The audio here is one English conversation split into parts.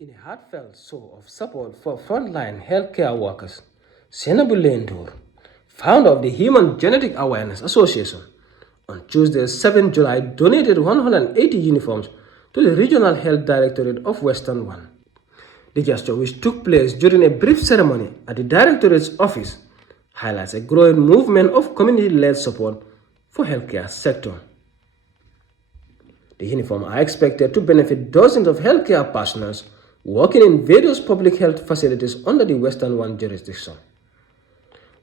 In a heartfelt show of support for frontline healthcare workers, Sainabou Ndure, founder of the Human Genetic Awareness Association, on Tuesday, 7 July, donated 180 uniforms to the Regional Health Directorate of Western One. The gesture, which took place during a brief ceremony at the Directorate's office, highlights a growing movement of community-led support for healthcare sector. The uniforms are expected to benefit dozens of healthcare personnel working in various public health facilities under the Western One jurisdiction.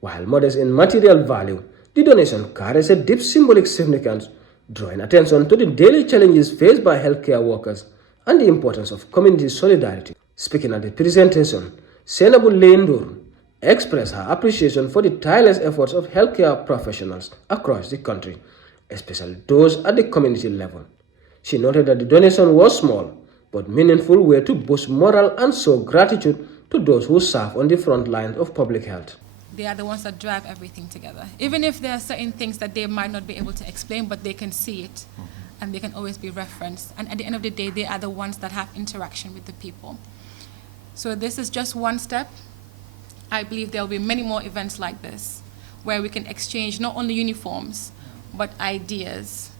While modest in material value, the donation carries a deep symbolic significance, drawing attention to the daily challenges faced by healthcare workers and the importance of community solidarity. Speaking at the presentation, Sainabou Ndure expressed her appreciation for the tireless efforts of healthcare professionals across the country, especially those at the community level. She noted that the donation was small but meaningful way to boost morale and show gratitude to those who serve on the front lines of public health. They are the ones that drive everything together. Even if there are certain things that they might not be able to explain, but they can see it, and they can always be referenced. And at the end of the day, they are the ones that have interaction with the people. So this is just one step. I believe there will be many more events like this, where we can exchange not only uniforms, but ideas,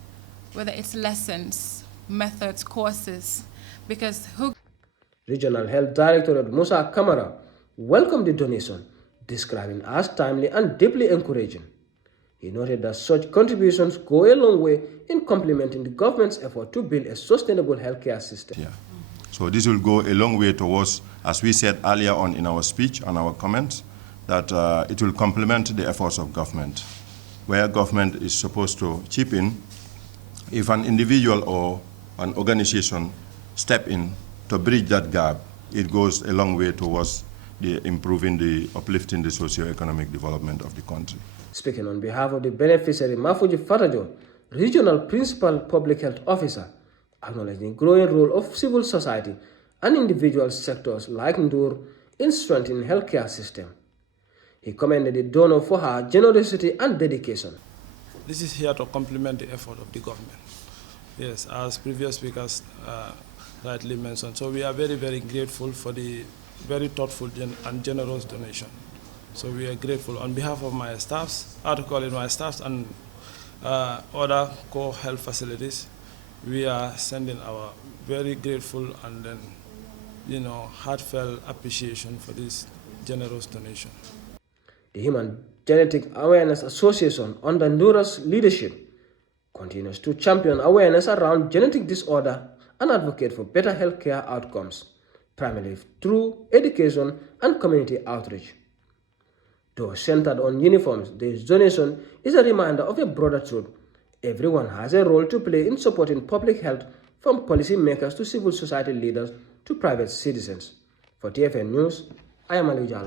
whether it's lessons, methods, courses, because Regional Health Director Musa Kamara welcomed the donation, describing as timely and deeply encouraging. He noted that such contributions go a long way in complementing the government's effort to build a sustainable healthcare system. Yeah. So this will go a long way towards, as we said earlier on in our speech and our comments, that it will complement the efforts of government. Where government is supposed to chip in, if an individual or an organization step in to bridge that gap, it goes a long way towards uplifting the socio-economic development of the country. Speaking on behalf of the beneficiary, Mafuji Fatajo, Regional Principal Public Health Officer, acknowledging the growing role of civil society and individual sectors like Ndure in strengthening healthcare system. He commended the donor for her generosity and dedication. This is here to complement the effort of the government. Yes, as previous speakers rightly mentioned. So we are very, very grateful for the very thoughtful and generous donation. So we are grateful on behalf of my staffs, my staffs and other core health facilities. We are sending our very grateful and then, heartfelt appreciation for this generous donation. The Human Genetic Awareness Association, under Ndure's leadership, continues to champion awareness around genetic disorder and advocate for better healthcare outcomes, primarily through education and community outreach. Though centered on uniforms, this donation is a reminder of a broader truth. Everyone has a role to play in supporting public health, from policymakers to civil society leaders to private citizens. For TFN News, I am Alieu Jallow.